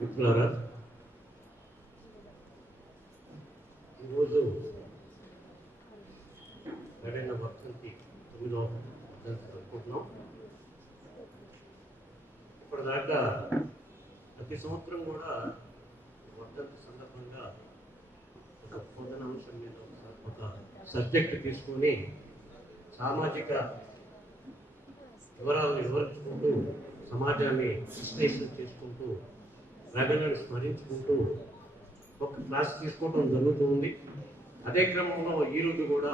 మిత్రులారా, ఈరోజు గడైన వర్షంకి 9వ వర్షంతి జరుపుకుంటున్నాం. ఇప్పటిదాకా ప్రతి సంవత్సరం కూడా వర్షంతి సందర్భంగా ఒక బోధన అంశం మీద ఒక సబ్జెక్ట్ తీసుకొని సామాజిక వివరాలను వివరించుకుంటూ సమాజాన్ని విశ్లేషణ చేసుకుంటూ రగలను స్మరించుకుంటూ ఒక క్లాస్ తీసుకోవడం జరుగుతుంది. అదే క్రమంలో ఈరోజు కూడా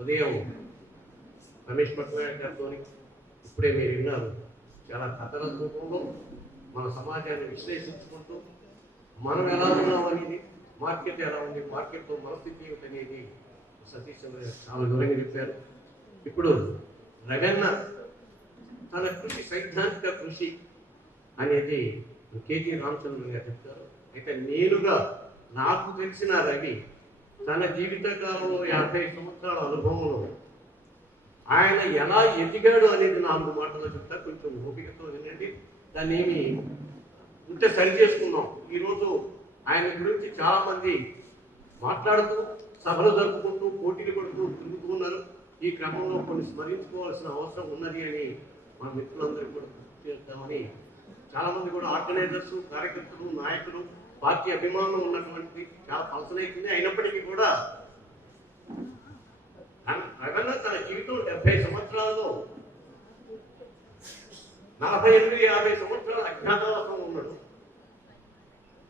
ఉదయం రమేష్ పట్నాయక్ గారితో ఇప్పుడే మీరు విన్నారు, చాలా కథల రూపంలో మన సమాజాన్ని విశ్లేషించుకుంటూ మనం ఎలా ఉన్నాం అనేది, మార్కెట్ ఎలా ఉంది, మార్కెట్లో పరిస్థితి ఏమిటి అనేది సతీష్ చంద్ర చాలా వివరంగా చెప్పారు. ఇప్పుడు రగన్న తన కృషి, సైద్ధాంతిక కృషి అనేది కేజీ రామచంద్రన్ గారు చెప్తారు. అయితే నేనుగా నాకు తెలిసిన రవి తన జీవితకాలంలో 50 సంవత్సరాల అనుభవంలో ఆయన ఎలా ఎదిగాడు అనేది 4 మాటల్లో చెప్తా. కొంచెం ఓపికతో వినండి, దాన్ని ఏమి ఉంటే సరి చేసుకుందాం. ఈరోజు ఆయన గురించి చాలామంది మాట్లాడుతూ సభలు జరుపుకుంటూ పోటీలు కొడుతూ తిరుగుతూ ఉన్నారు. ఈ క్రమంలో కొన్ని స్మరించుకోవాల్సిన అవసరం ఉన్నది అని మా మిత్రులందరూ కూడా గుర్తు చేద్దామని చాలామంది కూడా ఆర్గనైజర్స్, కార్యకర్తలు, నాయకులు, పార్టీ అభిమానులు ఉన్నటువంటి చాలా ఫలసనైతుంది. అయినప్పటికీ కూడా రగన్న తన జీవితం 70 సంవత్సరాల్లో 48-50 సంవత్సరాల అజ్ఞాతవాసం ఉన్నాడు.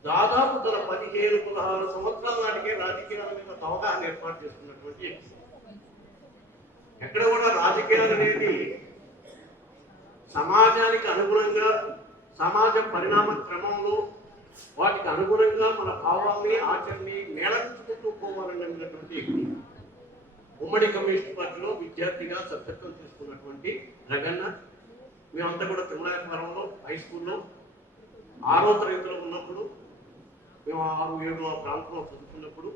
దాదాపు తన 15-16 సంవత్సరాల నాటికే రాజకీయాల మీద అవగాహన ఏర్పాటు చేసుకున్నటువంటి ఎక్కడ కూడా రాజకీయాలు అనేది సమాజానికి అనుగుణంగా, సమాజ పరిణామ క్రమంలో వాటికి అనుగుణంగా మన భావాన్ని, ఆచరణని మేళవించుకుంటూ పోవాలన్నటువంటి ఉమ్మడి కమ్యూనిస్ట్ పార్టీలో విద్యార్థిగా సభ్యత్వం తీసుకున్నటువంటి రగన్న. మేమంతా కూడా తిరుమలాయపురంలో హై స్కూల్లో 6వ తరగతిలో ఉన్నప్పుడు, మేము 6-7 ఆ ప్రాంతంలో చదువుతున్నప్పుడు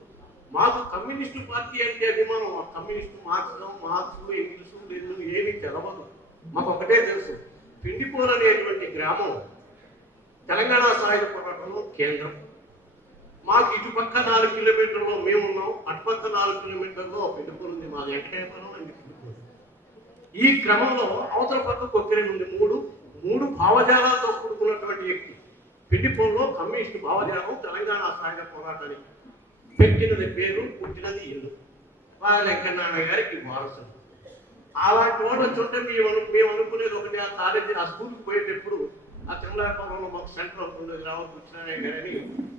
మాకు కమ్యూనిస్టు పార్టీ అంటే అభిమానం. కమ్యూనిస్టు మార్క్స్, ఇంగ్లీషు లేదు, ఏమీ తెలవదు. మాకు ఒకటే తెలుసు, పిండిపోలు అనేటువంటి గ్రామం తెలంగాణ సాయుధ పోరాటంలో కేంద్రం. మాకు ఇటుపక్క 4 కిలోమీటర్లో మేమున్నాం, అటుపక్క 4 కిలోమీటర్లో పిండిపోలు ఉంది. మాది వెంకటేశ్వరం అండ్ పిండిపోలు. ఈ క్రమంలో అవతల పక్క కొక్కిరేలు ఉంది. మూడు భావజాలాలతో కూడుకున్నటువంటి వ్యక్తి. పిండిపోల్లో కమ్యూనిస్టు భావజాలం, తెలంగాణ సాయుధ పోరాటానికి పెట్టినది పేరు, పుట్టినది ఇల్లు. వాళ్ళ వెంకటనారాయణ గారికి వారసులు. అలాంటి వాళ్ళు వచ్చుంటే మేము అనుకునేది ఒకటి, ఆ కాలేజీ ఆ స్కూల్కి పోయేటప్పుడు ఆ తిరుమలాపురంలో మాకు సెంటర్ అవుతుండేది, రావు కృష్ణారాయణ గారని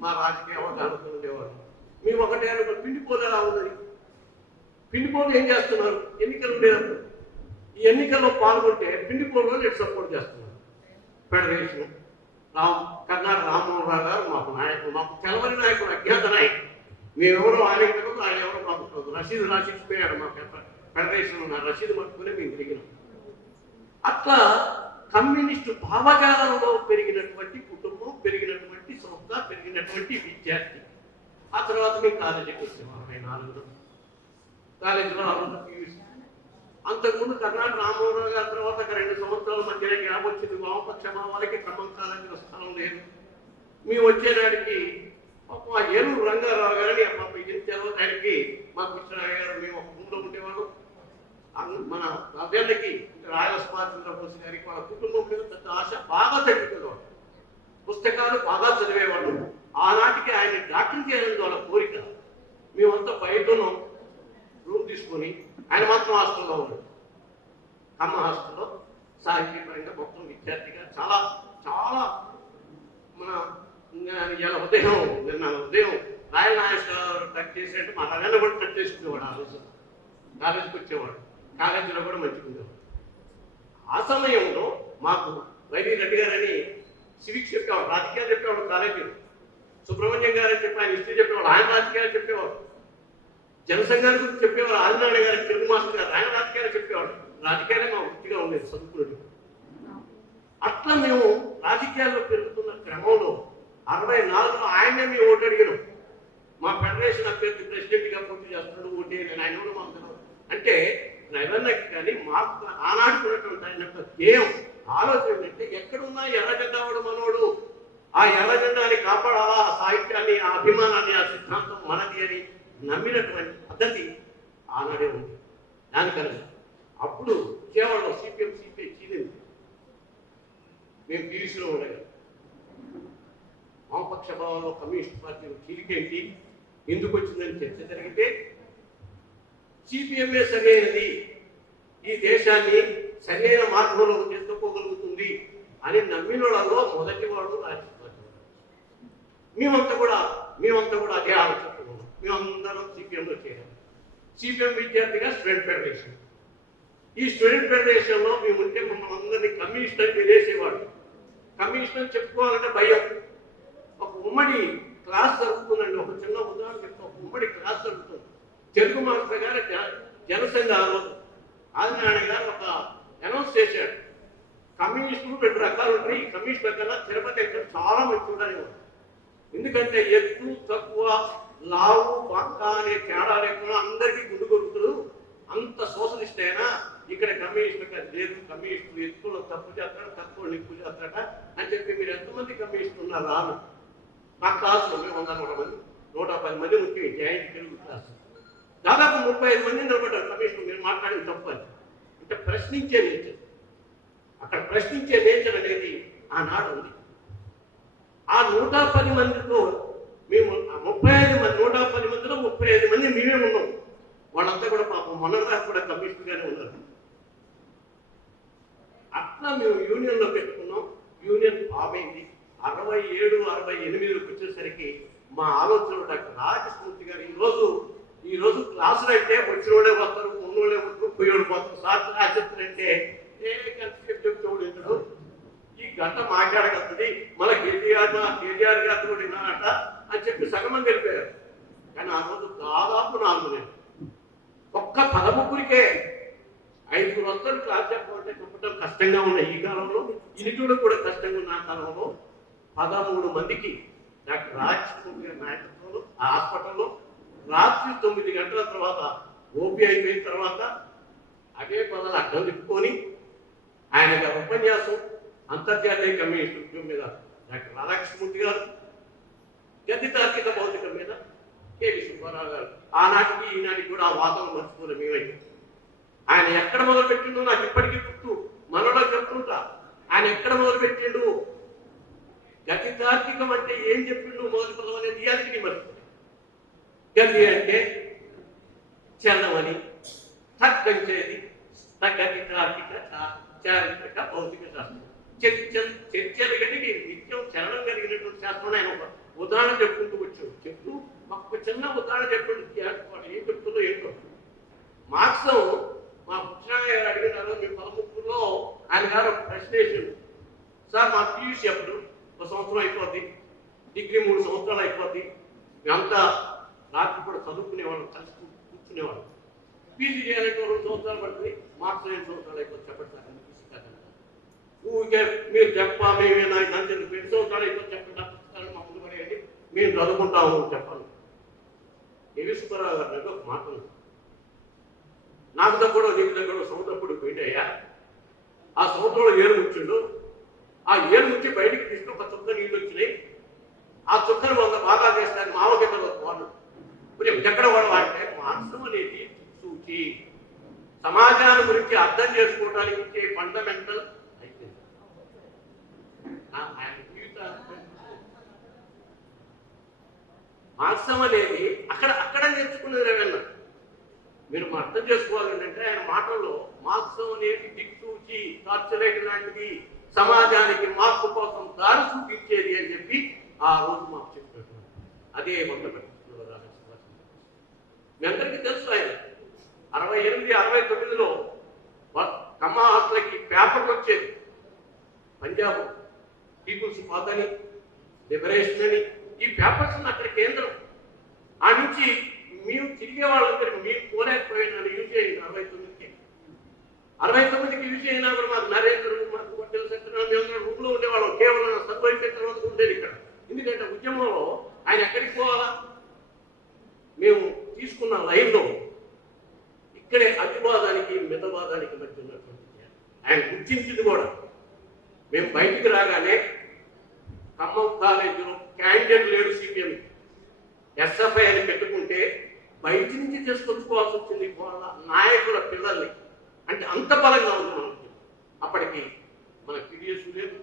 మా రాజకీయ అవగాహనతో ఉండేవారు. మేము ఒకటే అనుకుని పిండిపోలు ఎలా ఉన్నది, పిండిపోలు ఏం చేస్తున్నారు, ఎన్నికలు ఉండేటప్పుడు ఈ ఎన్నికల్లో పాల్గొంటే పిండిపోలు నేను సపోర్ట్ చేస్తున్నాను. ఫెడరేషన్ కర్ణాటక రామ్మోహన్ రావు గారు మాకు నాయకుడు, మాకు తెలవని నాయకుడు, అజ్ఞాత నాయకుడు. మేమెవరో ఆయన తెలియదు, ఆయన ఎవరో మాకు రసీదు రాసిపోయాడు. మా ఫెడరేషన్ ఉన్న రసీదు పట్టుకునే మేము తిరిగినాం. అట్లా కమ్యూనిస్టు భావజాలంలో పెరిగినటువంటి కుటుంబం, పెరిగినటువంటి సంస్థ, పెరిగినటువంటి విద్యార్థి. ఆ తర్వాత మేము కాలేజీకి వచ్చాము 64లో. కాలేజీలో పీయూసీ. అంతకుముందు కర్ణాటక రామ్మోహన్ రావు గారి తర్వాత 2 సంవత్సరాల మధ్యన గ్యాప్ వచ్చింది. వామపక్ష వాళ్ళకి క్రమం కాలేజీలో స్థలం లేదు. మేము వచ్చేనాడికి మా ఏలూరు రంగారావు గారిని ఆయనకి మా కృష్ణరాయ గారు మేము ఒక రూమ్లో ఉండేవాళ్ళు. మన అభ్యర్థికి రాయల సుభాష్ గారికి వాళ్ళ కుటుంబం మీద పెద్ద ఆశ, బాగా తగ్గిపోయేవాడు. పుస్తకాలు బాగా చదివేవాడు. ఆనాటికి ఆయన డాక్టర్ చేయాలని వాళ్ళ కోరిక. మేమంతా బయటను రూమ్ తీసుకొని, ఆయన మాత్రం హాస్టల్లో ఉన్నాడు. అమ్మ హాస్టల్లో సాహిత్యపరంగా మొత్తం విద్యార్థిగా చాలా చాలా మన ఇలా నిన్న ఉదయం రాయల నాగేశ్వరరావు టచ్ చేసేట్టు మా రగన్న కూడా టచ్ చేసుకునేవాడు. ఆ రోజు కాలేజీకి వచ్చేవాడు, కాలేజీలో కూడా మంచిగుండేవాడు. ఆ సమయంలో మాకు వైవి రెడ్డి గారని సివిక్స్ చెప్పేవాడు, రాజకీయాలు చెప్పేవాడు కాలేజీలో. సుబ్రహ్మణ్యం గారని చెప్పి ఆయన హిస్టరీ చెప్పేవాడు, ఆయన రాజకీయాలు చెప్పేవాడు. జనసంఘాన్ని గురించి చెప్పేవాడు ఆదినారాయణ గారి, తెలుగు మాస్టర్ గారు, ఆయన రాజకీయాలు చెప్పేవాడు. రాజకీయాలే మా వృత్తిగా ఉండేది చదువుకునేది. అట్లా మేము రాజకీయాల్లో పెరుగుతున్న క్రమంలో 64లో ఆయనే మేము ఓటు అడిగినాం. మా ఫెడరేషన్ అభ్యర్థి ప్రెసిడెంట్గా పోటీ చేస్తున్నాడు, ఓటే నేను ఆయన కూడా మాకు అంటే రగన్నకి కానీ మాకు ఆనాడుకున్నటువంటి ఆయన ధ్యేయం, ఆలోచన ఏంటంటే ఎక్కడున్నా ఎర్రగడ్డవాడు మనోడు ఆ ఎర్రజెండాని కాపాడాలా, ఆ సాహిత్యాన్ని, ఆ అభిమానాన్ని, ఆ సిద్ధాంతం మనది అని నమ్మినటువంటి పద్ధతి ఆనాడే ఉంది. దానికన్నా అప్పుడు విజయవాడలో సిపిఎం సిపిఐ చీలింది. మేము పీవీసీలో ఉండగా వామపక్ష భావంలో కమ్యూనిస్ట్ పార్టీ చీలికేంటి, ఎందుకు వచ్చిందని చర్చ జరిగితే సిపిఎంఏ సరైనది, ఈ దేశాన్ని సరైన మార్గంలో తీసుకుపోగలుగుతుంది అని నమ్మిన వాళ్ళలో మొదటి వాడు రాజకీయ మేమంతా కూడా అదే ఆలోచిస్తున్నాం. మేమందరం సిపిఎంలో చేరాం. సిపిఎం విద్యార్థిగా స్టూడెంట్ ఫెడరేషన్. ఈ స్టూడెంట్ ఫెడరేషన్లో మేము ఉంటే మమ్మల్ని అందరినీ కమ్యూనిస్ట్ అని తెలిసేవాడు. కమ్యూనిస్ట్ అని చెప్పుకోవాలంటే భయం. ఒక ఉమ్మడి క్లాస్ జరుగుతుందండి. ఒక చిన్న ఉదాహరణ చెప్తా. ఒక ఉమ్మడి క్లాస్ జరుగుతుంది. తెలుగు మాస్టర్ గారు జనసంఘ ఆదినారాయణ గారు ఒక అనౌన్స్ చేశాడు. కమ్యూనిస్టులు 2 రకాలు ఉంటాయి. ఈ కమ్యూనిస్టుల కన్నా తిరుపతి ఎక్కడ చాలా మంచి ఉండేవాడు. ఎందుకంటే ఎత్తు తక్కువ, లావు పక్క అనే తేడా లేకుండా అందరికీ గుండు కొడుకులు, అంత సోషలిస్ట్ అయినా ఇక్కడ కమ్యూనిస్టులు లేదు. కమ్యూనిస్టులు ఎత్తులో తప్పు చేస్తాడు, తక్కువ నిప్పు చేస్తాడ అని చెప్పి మీరు ఎంతమంది కమ్యూనిస్టులు ఉన్నారు రాను. మా క్లాసులో మేము 100 మంది 110 మంది ముఖ్యం జాయింట్ తెలుగు క్లాసు. దాదాపు 35 మంది నిలబడ్డారు కమిషన్. మీరు మాట్లాడిన తప్పు అని అంటే ప్రశ్నించే నేచర్, అక్కడ ప్రశ్నించే నేచర్ అనేది ఆనాడు ఉంది. ఆ 110 మందితో మేము 35 మంది 110 మందిలో 35 మంది మేమే ఉన్నాం. వాళ్ళంతా కూడా పాపం మొన్నటిదాకా కూడా కమిషన్గానే ఉన్నారు. అట్లా మేము యూనియన్లో పెట్టుకున్నాం. యూనియన్ ఫామ్ అయింది. 67, 68 వచ్చేసరికి మా ఆలోచన డాక్టర్ రాజస్మూర్తి గారు ఈరోజు క్లాసులు అంటే వచ్చినోడే వస్తారు, ఉన్నోడే వస్తారు, పోయేవాడు పోతారు. సార్ రాజేస్తారంటే చెప్తాడు ఎందుకు ఈ గంట మాట్లాడగలుగుతుంది, మన కేటీఆర్ గారు కూడా విన్నారట అని చెప్పి సగమని తెలిపారు. కానీ ఆ రోజు దాదాపు 4 నెలలు ఒక్క 13కే 5 వస్తారు క్లాస్ చెప్పాలంటే చెప్పడం కష్టంగా ఉన్నాయి. ఈ కాలంలో ఇనిటూడు కూడా కష్టంగా ఉన్న కాలంలో 13 మందికి డాక్టర్ రాజస్మూర్తి గారి నాయకత్వంలో ఆ హాస్పిటల్లో రాత్రి 9 గంటల తర్వాత ఓపీ అయిపోయిన తర్వాత అదే పదాలు అడ్డం తిప్పుకొని ఆయన గారి ఉపన్యాసం అంతర్జాతీయ కమ్యూనిస్ట్ ఉద్యమం మీద డాక్టర్ రాధాకృష్ణమూర్తి గారు, గతి తార్కిక భౌతికం మీద కేవీ సుబ్బారావు గారు. ఆనాటికి ఈనాటికి కూడా ఆ వాదన మర్చిపోలే మేమైతే. ఆయన ఎక్కడ మొదలు పెట్టిండో నాకు ఇప్పటికీ గుర్తు. మనలో చెప్తుంటా ఆయన ఎక్కడ మొదలు పెట్టిండు, గతి తార్కికం అంటే ఏం చెప్పిండు మొదటి పదం అనేది ఇయాలికి మర్చిపోయి. గతి అంటే చలనమని, తగ్గంచేది తగ్గతి తార్కిక చారిత్రక భౌతిక శాస్త్రం. చర్చలు కలిగి నిత్యం చలనం కలిగినటువంటి శాస్త్రం ఆయన ఒక ఉదాహరణ చెప్పుకుంటూ చెప్తూ ఒక చిన్న ఉదాహరణ చెప్పుకుంటూ ఏం చెప్తుందో ఏంటో. మార్క్సం మా కృష్ణయ్య గారు అడిగినారు. మీ 13లో ఆయన గారు ఒక ప్రశ్న వేసాడు. సార్ మా పీయూసీ అప్పుడు 1 సంవత్సరం అయిపోద్ది, డిగ్రీ 3 సంవత్సరాలు అయిపోద్ది, మేమంతా రాత్రి కూడా చదువుకునేవాళ్ళం, కలిసి కూర్చునేవాళ్ళం. పీజీ చేయాలంటే 2 సంవత్సరాలు పడుతుంది, మార్క్స్ 2 సంవత్సరాలు అయిపోతుంది. చెప్పండి సార్ ఊరికే మీరు చెప్పా మేమేనా ఇదంతా 2 సంవత్సరాలు అయిపోతుంది చెప్పండి, పుస్తకాలు మా ముందు పడేయండి, మేము చదువుకుంటాము చెప్పాలి. కేవీ సుబ్బారావు గారి దగ్గర ఒక మాట ఉంది. నాకు దగ్గర నీకు దగ్గర సముద్రప్పుడు పోయినాయా, ఆ సముద్రంలో ఏరు ముచ్చిండు, ఆ ఏరు ముచ్చి బయటికి తీసుకుని ఒక చుక్క నీళ్ళు వచ్చినాయి, ఆ చుక్కను 100 బాగా చేస్తాను మామకి వాళ్ళు ఎక్కడ వాడంటే మార్క్సం అనేది సూచి సమాజాల గురించి అర్థం చేసుకోవడానికి ఇచ్చే ఫండమెంటల్ అయిపోయింది. మార్క్సం అనేది అక్కడ నేర్చుకునేది ఏమన్నా మీరు అర్థం చేసుకోవాలంటే ఆయన మాటల్లో మార్క్సం అనేది దిక్సూచి, టార్చలైట్ లాంటిది, సమాజానికి మార్పు కోసం దారి చూపించేది అని చెప్పి ఆ రోజు మాకు చెప్పారు. అదే మొదలు మీ అందరికీ తెలుసు. ఆయన 68, 69లో కమ్మ హాస్టల్కి పేపర్లు వచ్చేది. పంజాబ్ పీపుల్స్ పాత్ అని, లిబరేషన్ అని ఈ పేపర్స్ అక్కడ కేంద్రం. ఆ నుంచి మేము తిరిగే వాళ్ళందరికీ మేము కోలేకపోయినా యూజ్ అయ్యింది. 69కి యూజ్ అయినా కూడా మాకు నరేంద్ర మాకు వడ్డీల సత్యనారాయణ రూమ్లో ఉండేవాళ్ళం. కేవలం చదువు అయిపోయిన తర్వాత ఉండేది ఇక్కడ. ఎందుకంటే ఉద్యమంలో ఆయన ఎక్కడికి పోవాలా, మేము తీసుకున్న లైన్లో ఇక్కడే అతివాదానికి మితవాదానికి మధ్య ఉన్నటువంటి ఆయన గుర్తించింది కూడా. మేము బయటికి రాగానే ఖమ్మం కాలేజీలో క్యాండిడేట్ లేడు సిపిఎం ఎస్ఎఫ్ఐ అని పెట్టుకుంటే బయట నుంచి తీసుకొచ్చుకోవాల్సి వచ్చింది వాళ్ళ నాయకుల పిల్లల్ని. అంటే అంత బలంగా ఉంది మనకి. అప్పటికి మన పిడిఎస్ లేదు,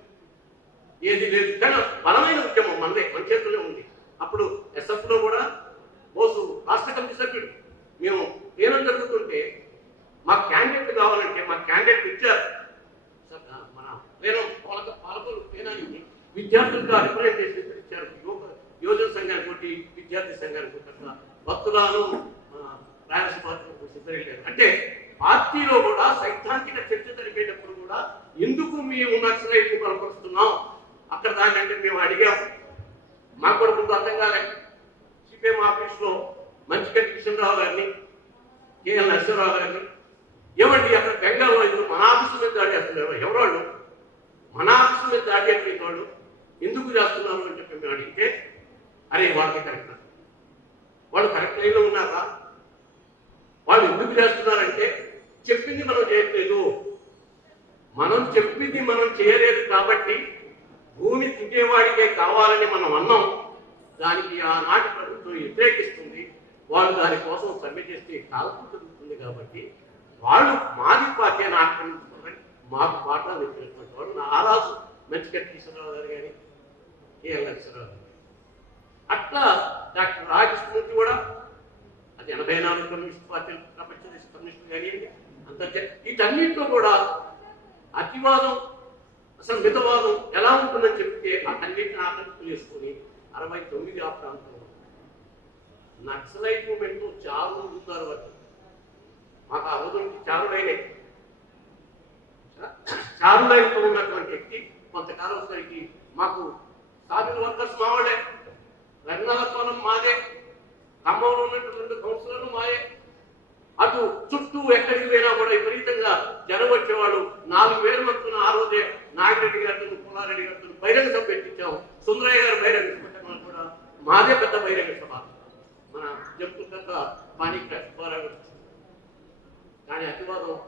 ఏది లేదు, కానీ బలమైన ఉద్యమం మనదే, మన చేతుల్లో ఉంది. అప్పుడు ఎస్ఎఫ్లో కూడా బోసు రాష్ట్ర కమిటీ సభ్యుడు. మేము ఏనం జరుగుతుంటే మాకు క్యాండిడేట్ కావాలంటే మా క్యాండిడేట్ ఇచ్చారు. మన వేలం పాలకులు పేనానికి విద్యార్థులుగా రిప్రజెంటేషన్ ఇచ్చారు. యువజన సంఘానికి ఒకటి, విద్యార్థి సంఘానికి ఒకటి, భక్తులను రాయలసీమ సిద్ధరిగారు. అంటే పార్టీలో కూడా సైద్ధాంతిక చర్చ జరిపేటప్పుడు కూడా ఎందుకు మేము నక్సలైట్ని బలపరుస్తున్నాం అక్కడ దాకంటే మేము అడిగాం. మాకు కూడా ముందు అర్థం కాలేదు. సిపిఎం ఆఫీస్లో మంచిగంటి కృష్ణరావు గారిని, కేఎల్ నరసింహరావు గారిని, ఏమండి అక్కడ బెంగాల్లో ఎందుకు మన ఆఫీసు మీద దాడి చేస్తున్నారు, ఎవరాళ్ళు మన ఆఫీసు మీద దాడి చేసిన వాళ్ళు ఎందుకు చేస్తున్నారు అని చెప్పి మేము అడిగితే, అరే వాళ్ళకి కరెక్ట్, వాళ్ళు కరెక్ట్ లైన్లో ఉన్నారా, వాళ్ళు ఎందుకు చేస్తున్నారంటే చెప్పింది మనం చేయట్లేదు, మనం చెప్పింది మనం చేయలేదు కాబట్టి భూమి తినేవాడికే కావాలని మనం అన్నాం. దానికి ఆనాటి ప్రభుత్వం వ్యతిరేకిస్తుంది, వాళ్ళు దానికోసం సమ్మె చేస్తే కాలం జరుగుతుంది కాబట్టి వాళ్ళు మాది పార్టీ అని ఆక్రమించుకోవాలని మాకు పాఠాలు ఇచ్చినటువంటి వాళ్ళు నారాజు మంచిగంటి కృష్ణరావు గారు కానీ, కేఎల్ నరసింహరావు గారు. అట్లా డాక్టర్ రాజకృష్ణమూర్తి కూడా అది 84 కమ్యూనిస్ట్ పార్టీలు, ప్రపంచ దేశ కమ్యూనిస్టులు కానివ్వండి, అంతర్జాతీయ, వీటన్నింటిలో కూడా అతివాదం అసలు మితవాదం ఎలా ఉంటుందని చెప్తే అన్నింటిని ఆకర్షణ చేసుకుని 69 ఆ ప్రాంతంలో నక్సలైట్ మూమెంట్ చాలు ఉన్నారు. వరకు మాకు ఆ రోజు చారులైనే చారులైన్తో ఉన్నటువంటి వ్యక్తి కొంతకాలం వచ్చేసరికి మాకు సాధన వర్కర్స్ మావాడే, రంగనాథపాలెం మాదే, ఖమ్మంలో ఉన్నటువంటి కౌన్సిలర్లు మాయే, అటు చుట్టూ ఎక్కడికి పోయినా కూడా విపరీతంగా జనం వచ్చేవాళ్ళు. 4000 మందిని ఆ రోజే నాగిరెడ్డి గారితో, పుల్లారెడ్డి గారితో బహిరంగ సభ పెట్టించాము. సుందరయ్య గారు బహిరంగ సభ కూడా మాదే పెద్ద బహిరంగ సభ, మన జంపుకంత పానీ ద్వారా. కానీ అతివాదం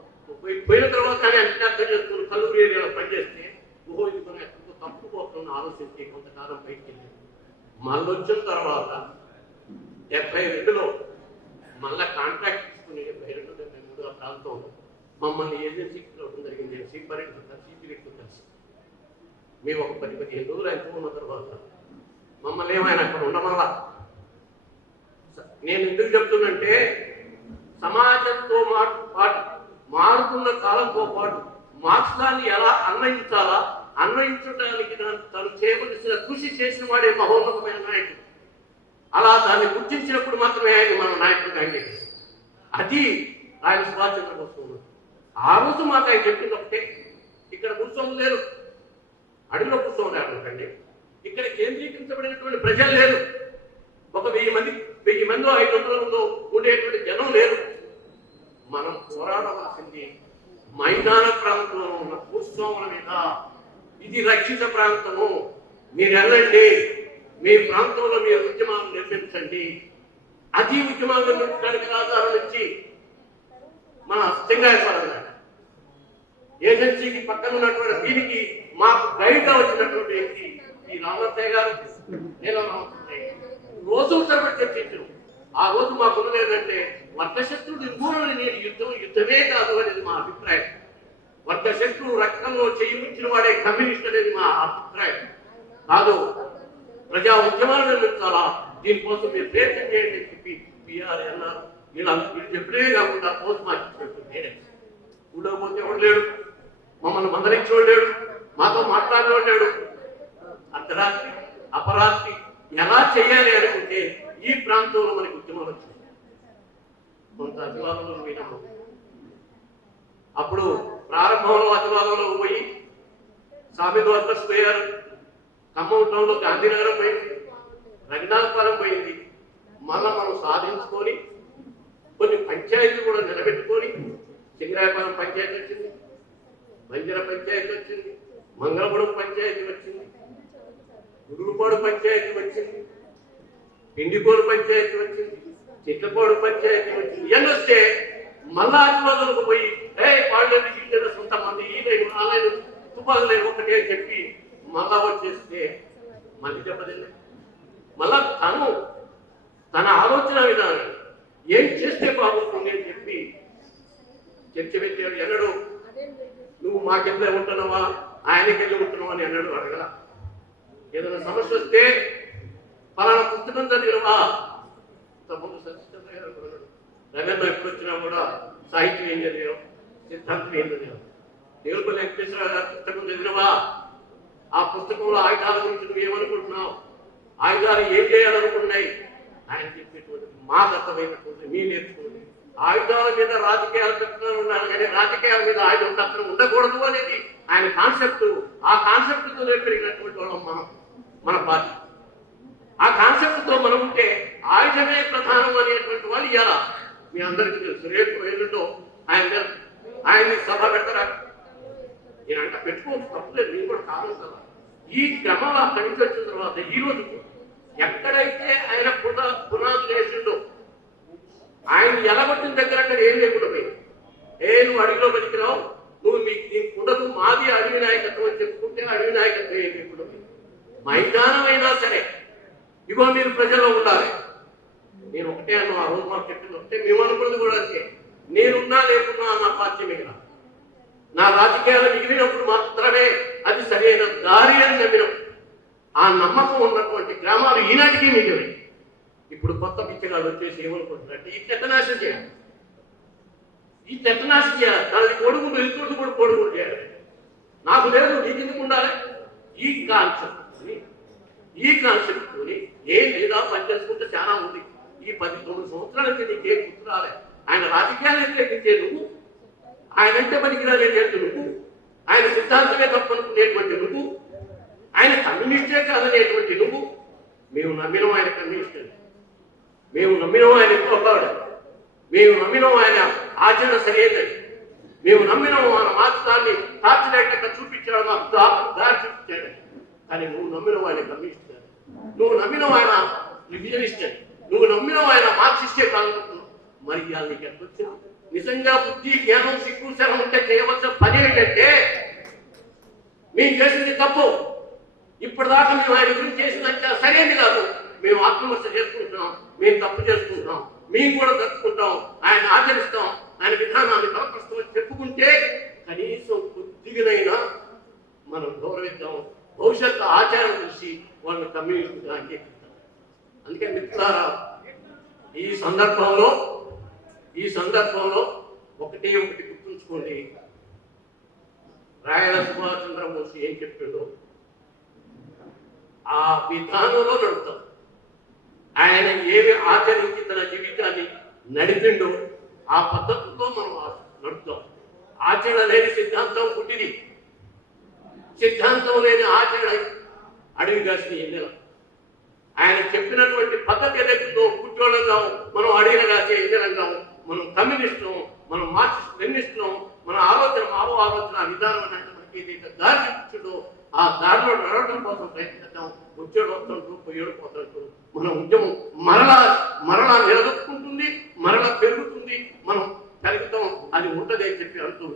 పోయిన తర్వాత కానీ అన్ని అర్థం చేసుకుని కల్లూరు ఏరియాలో పనిచేస్తే ఓహో ఇది మనం ఎక్కడికో తప్పుకోకుండా ఆలోచించి కొంతకాలం బయటికి వెళ్ళి మళ్ళీ వచ్చిన తర్వాత 72లో మళ్ళా కాంట్రాక్ట్ తీసుకుని 72, 73 ఆ ప్రాంతంలో మమ్మల్ని ఏజెన్సీకి ఇవ్వడం జరిగింది. సిపి కలిసి మేము ఒక 10-15 రోజులు ఎంతో ఉన్న తర్వాత మమ్మల్ని ఏమైనా అక్కడ ఉండమల్లా. నేను ఎందుకు చెప్తున్నంటే సమాజంతో పాటు మారుతున్న కాలంతో పాటు మార్క్స్లాన్ని ఎలా అన్వయించాలా, అన్వయించడానికి తను చేయవలసిన కృషి చేసిన వాడే మహోన్నతమైన నాయకుడు. అలా దాన్ని గుర్తించినప్పుడు మాత్రమే ఆయన మన నాయకుడిగా అంగీకరిస్తారు. అది ఆయన సుభాష్ చంద్రబోస్ ఉన్నారు. ఆ రోజు మాకు ఆయన చెప్పింది ఒకటే, ఇక్కడ కూర్చోము లేరు, అడవిలో కూర్చోలేకండి, ఇక్కడ కేంద్రీకరించబడినటువంటి ప్రజలు లేరు, ఒక 1000 మంది 500 మందో ఉండేటువంటి జనం లేరు. మనం పోరాడవలసింది మైదాన ప్రాంతంలో ఉన్న భూస్వాముల మీద. ఇది రక్షిత ప్రాంతము, మీరు వెళ్ళండి, మీ ప్రాంతంలో మీరు ఉద్యమాలు నిర్మించండి. అది ఉద్యమాలు నిర్మించడానికి ఆధారం నుంచి మన సింగాయపాలెం ఏజెన్సీకి పక్కన ఉన్నటువంటి దీనికి మాకు గైడ్గా వచ్చినటువంటి వ్యక్తి ఈ రామరయ్య గారు. నేను రోజుల తరబడి చర్చించాను. ఆ రోజు మాకు లేదంటే వర్గశత్రువు నిర్మూలన నేను యుద్ధమే కాదు అనేది మా అభిప్రాయం. వర్గశత్రువు రక్తంలో చేయించిన వాడే కమ్యూనిస్ట్ అనేది మా అభిప్రాయం కాదు. ప్రజా ఉద్యమాలు నిర్మించాలా, దీనికోసం మీరు ప్రయత్నం చేయండి అని చెప్పి పిఆర్ అన్నారు. వీళ్ళు చెప్పినవే కాకుండా పోస్ట్ మార్చేటువంటి ఊళ్ళో పోతే ఎవడు లేడు, మమ్మల్ని మందలించేవాడు లేడు, మాతో మాట్లాడేవాడు లేడు. అర్ధరాత్రి అపరాత్రి ఎలా చేయాలి అనుకుంటే ఈ ప్రాంతంలో మనకి ఉద్యమాలు వచ్చింది. కొంత అతివాదంలో పోయినాము. అప్పుడు ప్రారంభంలో అతివాదంలో పోయి సామిల్ వర్కర్స్ పోయారు. ఖమ్మం టౌన్లో గాంధీనగరం పోయింది, రంగనాథపాలెం పోయింది. మళ్ళా మనం సాధించుకొని కొన్ని పంచాయతీలు కూడా నిలబెట్టుకొని సింగరాయపాలెం పంచాయతీ వచ్చింది, మంజర పంచాయతీ వచ్చింది, మంగళగూడెం పంచాయతీ వచ్చింది, గుడుగుపాడు పంచాయతీ వచ్చింది, పిండికోరు పంచాయతీ వచ్చింది, చిట్లపాడు పంచాయతీ వచ్చింది. ఇవన్నీ వస్తే మళ్ళా అతివాదులకు పోయి వాళ్ళు కొంతమంది ఈ లైన్ ఆ లైన్ తుపాకు లైన్ ఒకటి అని చెప్పి మళ్ళా వచ్చేస్తే మంది దెబ్బతింది. మళ్ళా తన ఆలోచన విధానం ఏం చేస్తే బాగుంటుంది అని చెప్పి చర్చ పెట్టాడు. ఎన్నడు నువ్వు మాకెళ్ళే ఉంటున్నావా ఆయనకెళ్ళి ఉంటున్నావా అని అన్నాడు. అడగల. ఏదైనా సమస్య వస్తే పలానా పుస్తకం చదివినవా తప్పదు. సత్యచంద్ర గారు అన్నాడు. రవీంద్ర ఎప్పుడు వచ్చినా కూడా సాహిత్యం ఏం చదివాం, సిద్ధాంతం ఏం చదివాం. దేవుపల్లి వెంకటేశ్వర గారి పుస్తకం చదివినవా? ఆ పుస్తకంలో ఆయుధాల గురించి నువ్వు ఏమనుకుంటున్నావు, ఆయుధాలు ఏం చేయాలనుకుంటున్నాయి ఆయన చెప్పేటువంటి మాదర్థమైనటువంటి మీ నేర్చుకుంది. ఆయుధాల మీద రాజకీయాలు పెట్టుకుని ఉన్నాను కానీ రాజకీయాల మీద ఆయుధం అక్కడ ఉండకూడదు అనేది ఆయన కాన్సెప్ట్. ఆ కాన్సెప్ట్తో పెరిగినటువంటి వాళ్ళం మన పార్టీ. ఆ కాన్సెప్ట్తో మనం ఉంటే ఆయుధమే ప్రధానం అనేటువంటి వాళ్ళు ఇవాళ మీ అందరికీ తెలుసు. రేపు ఎల్లుండో ఆయన్ని సభ పెడతారా? నేనంట పెట్టుకోవచ్చు, తప్పులేదు, నేను కూడా కాదు కదా. ఈ క్రమంలో అక్కడి నుంచి వచ్చిన తర్వాత ఈ రోజు ఎక్కడైతే ఆయన పునాదులు వేసిండో ఆయన ఎలగొట్టిన దగ్గర అక్కడ ఏం లేకుండా పోయింది. నువ్వు అడవిలో బతికినావు, నువ్వు నీకు ఉండదు, మాది అడవి నాయకత్వం అని చెప్పుకుంటే అడవి నాయకత్వం ఏం లేకుండా పోయింది. మైదానం అయినా సరే ఇగో మీరు ప్రజల్లో ఉండాలి. నేను ఒకటే అన్నా, ఆ రోజు మాకు చెప్పింది ఒకటే, మేము అనుకున్నది కూడా అంతే. నేనున్నా లేకున్నా నా పార్టీ మిగిలిన నా రాజకీయాలు మిగిలినప్పుడు మాత్రమే అది సరైన దారి అని నమ్మినాం. ఆ నమ్మకం ఉన్నటువంటి గ్రామాలు ఈనాటికి మిగిలినాయి. ఇప్పుడు కొత్త పిచ్చగాళ్ళు వచ్చేసి ఏమనుకుంటున్నారంటే ఈ చెత్తనాశం చేయాలి, ఈ చెత్తనాశం చేయాలి, దాని కొడుకులు ఇతరులు కూడా కొడుకులు చేయాలి. నాకు లేదు, నీకు ఎందుకు ఉండాలి? ఈ కాన్సెప్ట్ని ఏం లేదా పనిచేసుకుంటే చాలా ఉంది. ఈ 10-9 సంవత్సరాల నుంచి నీకే గుర్తురాలే. ఆయన రాజకీయాలు వ్యతిరేకించే నువ్వు, ఆయనంటే పనికిరాలేదు నువ్వు, ఆయన సిద్ధాంతమే తప్పనుకునేటువంటి నువ్వు, ఆయన కమ్యూనిస్టే కాదనేటువంటి నువ్వు. మేము నమ్మినం ఆయన కమ్యూనిస్ట్, మేము నమ్మినం ఆయన ఎక్కువవాడు, మేము నమ్మినం ఆయన ఆచరణ సరైనది, మేము నమ్మినం ఆయన మార్చడాన్ని తార్చలేక చూపించాడు, మాకు దారి చూపించాడు. కానీ నువ్వు నమ్మినం ఆయన కమ్యూనిస్ట్, నువ్వు నమ్మినం ఆయన రివిజనిస్ట్, నువ్వు నమ్మినం ఆయన మార్క్సిస్టే కాదనుకుంటున్నావు. మరి ఇవాళ నీకు ఎట్లొచ్చింది? నిజంగా బుద్ధి జ్ఞానం సిగ్గు శరం ఉంటే చేయవలసిన పని ఏంటంటే మేము చేసింది తప్పు. ఇప్పటిదాకా మేము ఆయన గురించి చేసినంత సరైనది కాదు. మేము ఆత్మవిమర్శ చేసుకుంటున్నాం, మేము తప్పు చేసుకుంటున్నాం, మేము కూడా దక్కుకుంటాం, ఆయన ఆచరిస్తాం, ఆయన విధానాన్ని బలపరుస్తామని చెప్పుకుంటే కనీసం కొద్దిగానైనా మనం గౌరవిద్దాం. భవిష్యత్తు ఆచారం చూసి వాళ్ళని కమ్యూనిస్ట్గా అంగీకరిస్తాం. అందుకే మిత్రులారా, ఈ సందర్భంలో ఒకటి గుర్తుంచుకోండి. రాయల సుభాష్ చంద్రబోస్ ఏం చెప్పిండో ఆ విధానంలో నడుపుతాం. ఆయన ఏమి ఆచరించి తన జీవితాన్ని నడిపిండో ఆ పద్ధతుల్లో మనం నడుపుతాం. ఆచరణ లేని సిద్ధాంతం పుట్టింది, సిద్ధాంతం లేని ఆచరణ అడవి కాసిన ఎన్నెల. ఆయన చెప్పినటువంటి పద్ధతి ఏదైతుందో కుట్రోళంగా మనం అడవిన కాసే ఎన్నెలంగా మనం కమ్యూనిస్టులం, మనం మార్క్సిస్ట్ లెనినిస్టులం. మన ఆలోచన మావో ఆలోచన విధానం మనకి ఏదైతే దారి చూపించడో ఆ దారిలో నడవడం కోసం ప్రయత్నిద్దాం. వచ్చేడు వస్తుంటూ పోయేడు పోతుంటూ మన ఉద్యమం మరలా నిలదొక్కుంటుంది, మరలా పెరుగుతుంది, మనం పెరుగుతాం, అది ఉంటుంది అని చెప్పి అంటూ